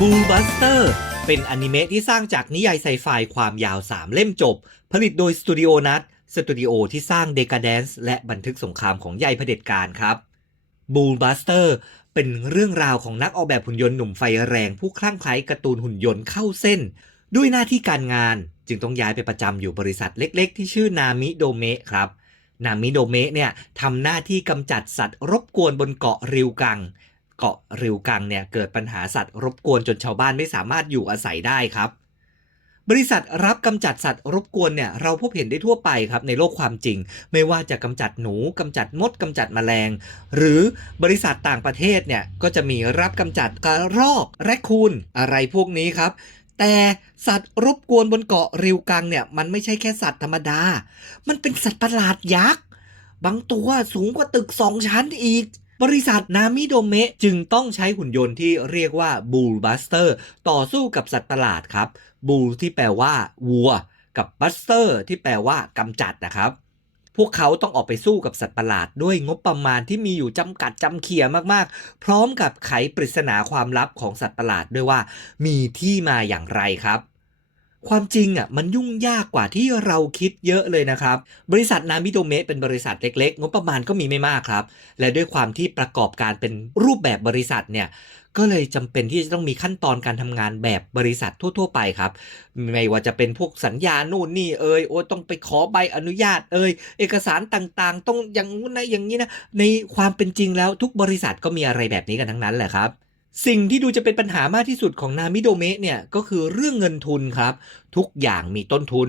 บูลบัสเตอร์เป็นอนิเมะที่สร้างจากนิยายไซไฟความยาว 3 เล่มจบ ผลิตโดยสตูดิโอนัทสตูดิโอที่สร้างเดกาแดนซ์และบันทึกสงครามของใยเผด็จการครับบูลบัสเตอร์เป็นเรื่องราวของนักออกแบบหุ่นยนต์หนุ่มไฟแรง ผู้คลั่งไคล้การ์ตูนหุ่นยนต์เข้าเส้น ด้วยหน้าที่การงาน จึงต้องย้ายไปประจำอยู่บริษัทเล็กๆ ที่ชื่อนามิโดเมะครับนามิโดเมะเนี่ยทำหน้าที่กำจัดสัตว์รบกวนบนเกาะริวกัง เกาะริวกังเนี่ยเกิดปัญหาสัตว์รบกวนจนชาวบ้านไม่สามารถอยู่อาศัยได้ครับ บริษัทรับกำจัดสัตว์รบกวนเนี่ยเราพบเห็นได้ทั่วไปครับในโลกความจริง ไม่ว่าจะกำจัดหนูกำจัดมดกำจัดแมลง หรือบริษัทต่างประเทศเนี่ยก็จะมีรับกำจัดกระรอกแรคคูนอะไรพวกนี้ครับแต่สัตว์รบกวนบนเกาะริวกังเนี่ยมันไม่ใช่แค่สัตว์ธรรมดา มันเป็นสัตว์ประหลาดยักษ์ บางตัวสูงกว่าตึกสองชั้นอีก บริษัทนามิโดเมะจึงต้องใช้หุ่นยนต์ที่เรียกว่าบูลบัสเตอร์ต่อสู้กับสัตว์ประหลาดครับบูลที่แปลว่าวัว กับบัสเตอร์ที่แปลว่ากำจัดนะครับ พวกเขาต้องออกไปสู้กับสัตว์ประหลาดด้วยงบประมาณที่มีอยู่จำกัดจำเขียมากๆ พร้อมกับไขปริศนาความลับของสัตว์ประหลาดด้วยว่า มีที่มาอย่างไรครับ ความจริงอะมันยุ่งยากกว่าที่เราคิดเยอะเลยนะครับ บริษัทนามิโดเมะเป็นบริษัทเล็กๆ งบประมาณก็มีไม่มากครับ และด้วยความที่ประกอบการเป็นรูปแบบบริษัทเนี่ยก็เลยจำเป็นที่จะต้องมีขั้นตอนการทำงานแบบบริษัททั่ว ๆ ไปครับ ไม่ว่าจะเป็นพวกสัญญานู่นนี่เอ่ยโอ้ต้องไปขอใบอนุญาตเอ่ยเอกสารต่างๆ ต้องอย่างนู้นนะอย่างนี้นะในความเป็นจริงแล้วทุกบริษัทก็มีอะไรแบบนี้กันทั้งนั้นแหละครับ สิ่งที่ดูจะเป็นปัญหามากที่สุดของนามิโดเมะเนี่ยก็คือเรื่องเงินทุนครับ ทุกอย่างมีต้นทุน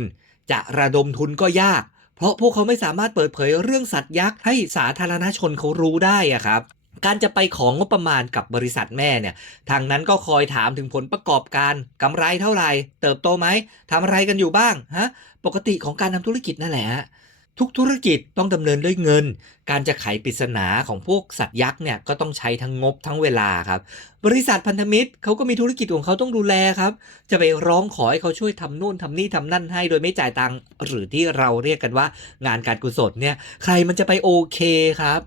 จะระดมทุนก็ยาก เพราะพวกเขาไม่สามารถเปิดเผยเรื่องสัตว์ยักษ์ให้สาธารณชนเขารู้ได้อะครับการจะไปของงบประมาณกับบริษัทแม่เนี่ย ทางนั้นก็คอยถามถึงผลประกอบการกำไรเท่าไหร่ เติบโตไหมทำอะไรกันอยู่บ้างฮะ ปกติของการทำธุรกิจนั่นแหละฮะ ทุกธุรกิจต้องดำเนินด้วยเงิน การจะไขปริศนาของพวกสัตว์ยักษ์เนี่ยก็ต้องใช้ทั้งงบทั้งเวลาครับ บริษัทพันธมิตรเขาก็มีธุรกิจของเขาต้องดูแลครับ จะไปร้องขอให้เขาช่วยทำนู่นทำนี่ทำนั่นให้โดยไม่จ่ายตังค์หรือที่เราเรียกกันว่างานการกุศลเนี่ยใครมันจะไปโอเคครับ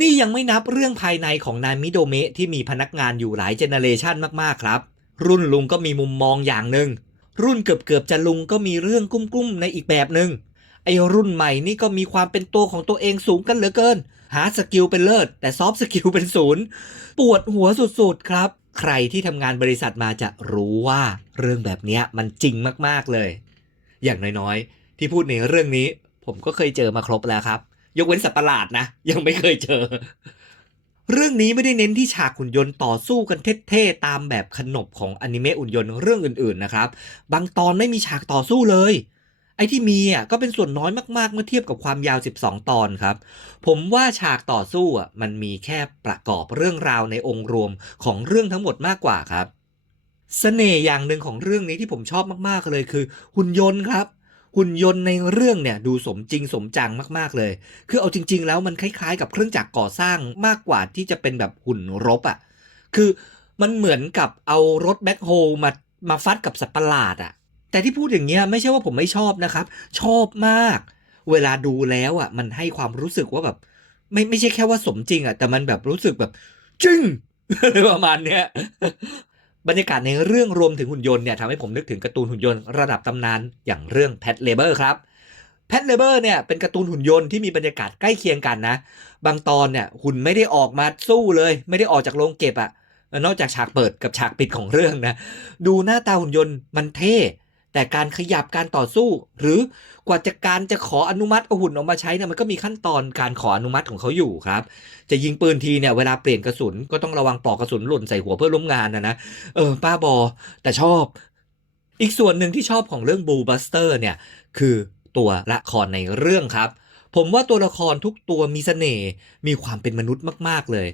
นี่ยังไม่นับเรื่องภายในของนามิโดเมะที่มีพนักงานอยู่หลายเจเนเรชันมาก ๆ ครับ รุ่นลุงก็มีมุมมองอย่างหนึ่งรุ่นเกือบๆจะลุงก็มีเรื่องกุ้มๆในอีกแบบหนึ่ง ไอรุ่นใหม่นี่ก็มีความเป็นตัวของตัวเองสูงกันเหลือเกิน หาสกิลเป็นเลิศ แต่ซอฟต์สกิลเป็นศูนย์ปวดหัวสุดๆครับ ใครที่ทำงานบริษัทมาจะรู้ว่าเรื่องแบบนี้มันจริงมากๆเลย อย่างน้อยๆ ที่พูดในเรื่องนี้ ผมก็เคยเจอมาครบแล้วครับ ยกเว้นสัตว์ประหลาดนะ ยังไม่เคยเจอ เรื่องนี้ไม่ได้เน้นที่ฉากหุ่นยนต์ต่อสู้กันเท่ๆตามแบบขนบของอนิเมะหุ่นยนต์เรื่องอื่นๆนะครับ บางตอนไม่มีฉากต่อสู้เลย ไอ้ที่มีอะก็เป็นส่วนน้อยมากๆ เมื่อเทียบกับความยาว 12 ตอนครับ ผมว่าฉากต่อสู้อะมันมีแค่ประกอบเรื่องราวในองค์รวมของเรื่องทั้งหมดมากกว่าครับเสน่ห์อย่างหนึ่งของเรื่องนี้ที่ผมชอบมากๆเลยคือ หุ่นยนต์ครับ หุ่นยนต์ในเรื่องเนี่ยดูสมจริงสมจังมากๆเลย คือเอาจริง ๆ แล้วมันคล้ายๆ กับเครื่องจักรก่อสร้างมากกว่าที่จะเป็นแบบหุ่นรบอะ่ะคือมันเหมือนกับเอารถแบ็คโฮลมามาฟัดกับสัตว์ประหลาดอะ่ะ แต่ที่พูดอย่างเงี้ยไม่ใช่ว่าผมไม่ชอบนะครับ ชอบมาก เวลาดูแล้วอะ มันให้ความรู้สึกว่าแบบ ไม่ไม่ใช่แค่ว่าสมจริงอะแต่มันแบบรู้สึกแบบจึ้งประมาณเนี้ยบรรยากาศในเรื่องรวมถึงหุ่นยนต์เนี่ยทำให้ผมนึกถึงการ์ตูนหุ่นยนต์ระดับตำนานอย่างเรื่อง Pet Labor ครับ Pet Labor เนี่ยเป็นการ์ตูนหุ่นยนต์ที่มีบรรยากาศใกล้เคียงกันนะ บางตอนเนี่ยหุ่นไม่ได้ออกมาสู้เลย ไม่ได้ออกจากโรงเก็บอะนอกจากฉากเปิดกับฉากปิดของเรื่องนะ ดูหน้าตาหุ่นยนต์มันเท่ แต่การขยับการต่อสู้ หรือกว่าจะการจะขออนุมัติเอาหุ่นออกมาใช้เนี่ยมันก็มีขั้นตอนการขออนุมัติของเขาอยู่ครับ จะยิงปืนทีเนี่ยเวลาเปลี่ยนกระสุนก็ต้องระวังปลอกกระสุนหล่นใส่หัวเพื่อนร่วมงานนะนะเออป้าบอ แต่ชอบ อีกส่วนหนึ่งที่ชอบของเรื่องบูบัสเตอร์เนี่ยคือตัวละครในเรื่องครับผมว่าตัวละครทุกตัวมีเสน่ห์มีความเป็นมนุษย์มาก ๆ เลย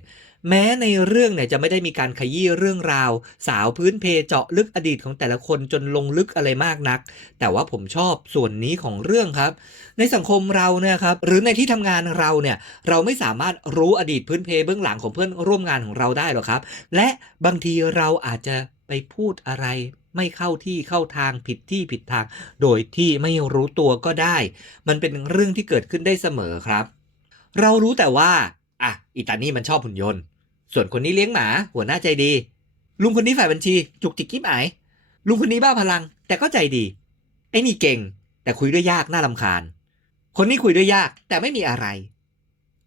แม้ในเรื่องเนี่ยจะไม่ได้มีการขยี้เรื่องราว สาวพื้นเพเจาะลึกอดีตของแต่ละคนจนลงลึกอะไรมากนัก แต่ว่าผมชอบส่วนนี้ของเรื่องครับ ในสังคมเราเนี่ยครับหรือในที่ทำงานเราเนี่ยเราไม่สามารถรู้อดีตพื้นเพเบื้องหลังของเพื่อนร่วมงานของเราได้หรอกครับ และบางทีเราอาจจะไปพูดอะไรไม่เข้าที่เข้าทางผิดที่ผิดทาง โดยที่ไม่รู้ตัวก็ได้ มันเป็นเรื่องที่เกิดขึ้นได้เสมอครับ เรารู้แต่ว่าอะอิตานี่มันชอบหุ่นยนต์ ส่วนคนนี้เลี้ยงหมา หัวหน้าใจดี ลุงคนนี้ฝ่ายบัญชี จุกจิกกิ๊บอาย ลุงคนนี้บ้าพลัง แต่ก็ใจดี ไอ้นี่เก่ง แต่คุยด้วยยากน่าลำคาญ คนนี้คุยด้วยยาก แต่ไม่มีอะไร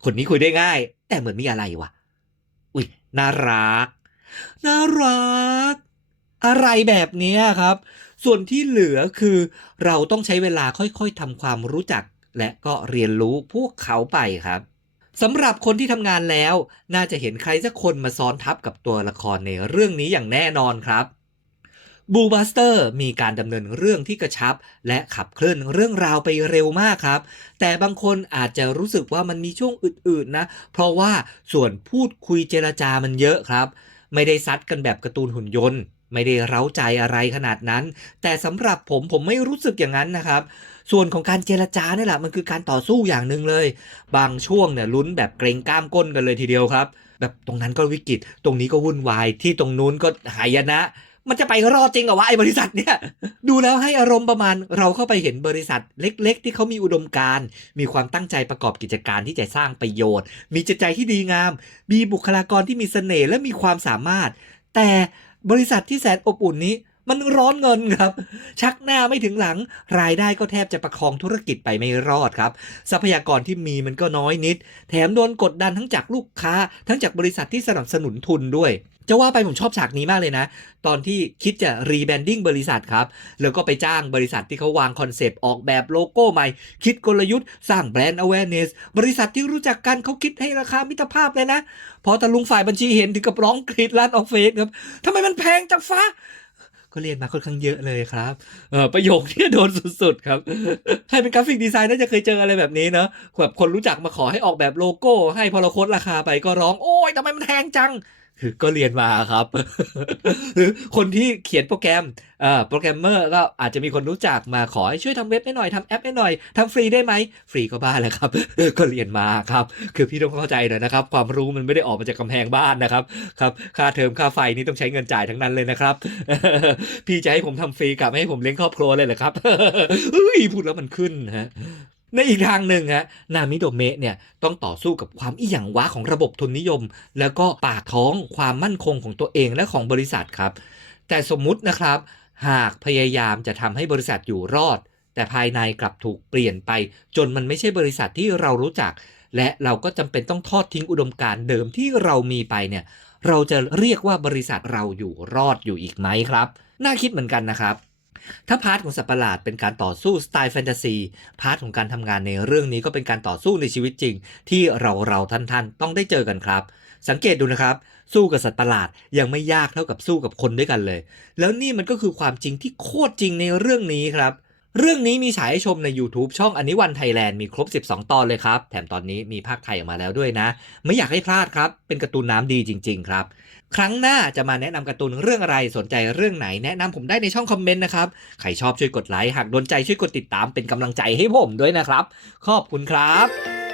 คนนี้คุยได้ง่าย แต่เหมือนมีอะไรวะ อุ้ยน่ารัก น่ารัก อะไรแบบนี้ครับ ส่วนที่เหลือคือเราต้องใช้เวลาค่อยๆทำความรู้จัก และก็เรียนรู้พวกเขาไปครับ สำหรับคนที่ทำงานแล้ว น่าจะเห็นใครสักคนมาซ้อนทับกับตัวละครในเรื่องนี้อย่างแน่นอนครับบูบัสเตอร์มีการดำเนินเรื่องที่กระชับ และขับเคลื่อนเรื่องราวไปเร็วมากครับ แต่บางคนอาจจะรู้สึกว่ามันมีช่วงอื่นๆนะ เพราะว่าส่วนพูดคุยเจรจามันเยอะครับ ไม่ได้ซัดกันแบบการ์ตูนหุ่นยนต์ ไม่ได้เร้าใจอะไรขนาดนั้น แต่สำหรับผมผมไม่รู้สึกอย่างนั้นนะครับ ส่วนของการเจรจาเนี่ยแหละมันคือการต่อสู้อย่างหนึ่งเลย บางช่วงเนี่ยลุ้นแบบเกรงกล้ามก้นกันเลยทีเดียวครับ แบบตรงนั้นก็วิกฤต ตรงนี้ก็วุ่นวาย ที่ตรงนู้นก็หายนะ มันจะไปรอดจริงเหรอวะไอ้บริษัทเนี่ย ดูแล้วให้อารมณ์ประมาณเราเข้าไปเห็นบริษัทเล็ก ๆ ที่เขามีอุดมการณ์มีความตั้งใจประกอบกิจการที่จะสร้างประโยชน์ มีจิตใจที่ดีงาม มีบุคลากรที่มีเสน่ห์และมีความสามารถ แต่ บริษัทที่แสนอบอุ่นนี้ มันร้อนเงินครับ ชักหน้าไม่ถึงหลัง รายได้ก็แทบจะประคองธุรกิจไปไม่รอดครับ ทรัพยากรที่มีมันก็น้อยนิด แถมโดนกดดันทั้งจากลูกค้า ทั้งจากบริษัทที่สนับสนุนทุนด้วย จะว่าไปผมชอบฉากนี้มากเลยนะ ตอนที่คิดจะรีแบรนดิ้งบริษัทครับ แล้วก็ไปจ้างบริษัทที่เขาวางคอนเซปต์ออกแบบโลโก้ใหม่ คิดกลยุทธ์สร้างแบรนด์ awareness บริษัทที่รู้จักกันเขาคิดให้ราคามิตรภาพเลยนะ พอตะลุงฝ่ายบัญชีเห็นถึงกับร้องกรีดลั่นออกเฟซครับทำไมมันแพงจังฟ้าก็เรียนมาค่อนข้างเยอะเลยครับ เออประโยคที่โดนสุดๆครับ ใครเป็นกราฟิกดีไซน์น่าจะเคยเจออะไรแบบนี้เนอะแบบคนรู้จักมาขอให้ออกแบบโลโก้ ให้พอเราค้นราคาไปก็ร้อง โอ้ยทำไมมันแพงจัง ก็เรียนมาครับ หรือคนที่เขียนโปรแกรมเอ่อโปรแกรมเมอร์ก็อาจจะมีคนรู้จักมาขอให้ช่วยทำเว็บให้หน่อยทำแอปให้หน่อยทำฟรีได้ไหมฟรีก็บ้าแหละครับ ก็เรียนมาครับ คือพี่ต้องเข้าใจหน่อยนะครับ ความรู้มันไม่ได้ออกมาจากกำแพงบ้านนะครับครับ ค่าเทอมค่าไฟนี่ต้องใช้เงินจ่ายทั้งนั้นเลยนะครับ พี่จะให้ผมทำฟรีกับให้ผมเลี้ยงครอบครัวเลยเหรอครับเฮ้ยพูดแล้วมันขึ้นฮะ ในอีกทางหนึ่งฮะนามิโดเมะเนี่ยต้องต่อสู้กับความอีหยังวะของระบบทุนนิยม แล้วก็ปากท้องความมั่นคงของตัวเองและของบริษัทครับ แต่สมมุตินะครับ หากพยายามจะทำให้บริษัทอยู่รอด แต่ภายในกลับถูกเปลี่ยนไป จนมันไม่ใช่บริษัทที่เรารู้จัก และเราก็จำเป็นต้องทอดทิ้งอุดมการณ์เดิมที่เรามีไปเนี่ยเราจะเรียกว่าบริษัทเราอยู่รอดอยู่อีกไหมครับ น่าคิดเหมือนกันนะครับ ถ้าพาร์ทของสัตว์ประหลาดเป็นการต่อสู้สไตล์แฟนตาซีพาร์ทของการทำงานในเรื่องนี้ก็เป็นการต่อสู้ในชีวิตจริง ที่เราเราท่านท่านๆต้องได้เจอกันครับ สังเกตดูนะครับ สู้กับสัตว์ประหลาดยังไม่ยากเท่ากับสู้กับคนด้วยกันเลย แล้วนี่มันก็คือความจริงที่โคตรจริงในเรื่องนี้ครับเรื่องนี้มีฉายให้ชมใน YouTube ช่องอนิวันไทยแลนด์มีครบ 12 ตอนเลยครับ แถมตอนนี้มีภาคไทยออกมาแล้วด้วยนะ ไม่อยากให้พลาดครับ เป็นการ์ตูนน้ำดีจริง ๆ ครับ ครั้งหน้าจะมาแนะนำการ์ตูนเรื่องอะไรสนใจเรื่องไหนแนะนำผมได้ในช่องคอมเมนต์นะครับใครชอบช่วยกดไลค์หากโดนใจช่วยกดติดตามเป็นกำลังใจให้ผมด้วยนะครับ ขอบคุณครับ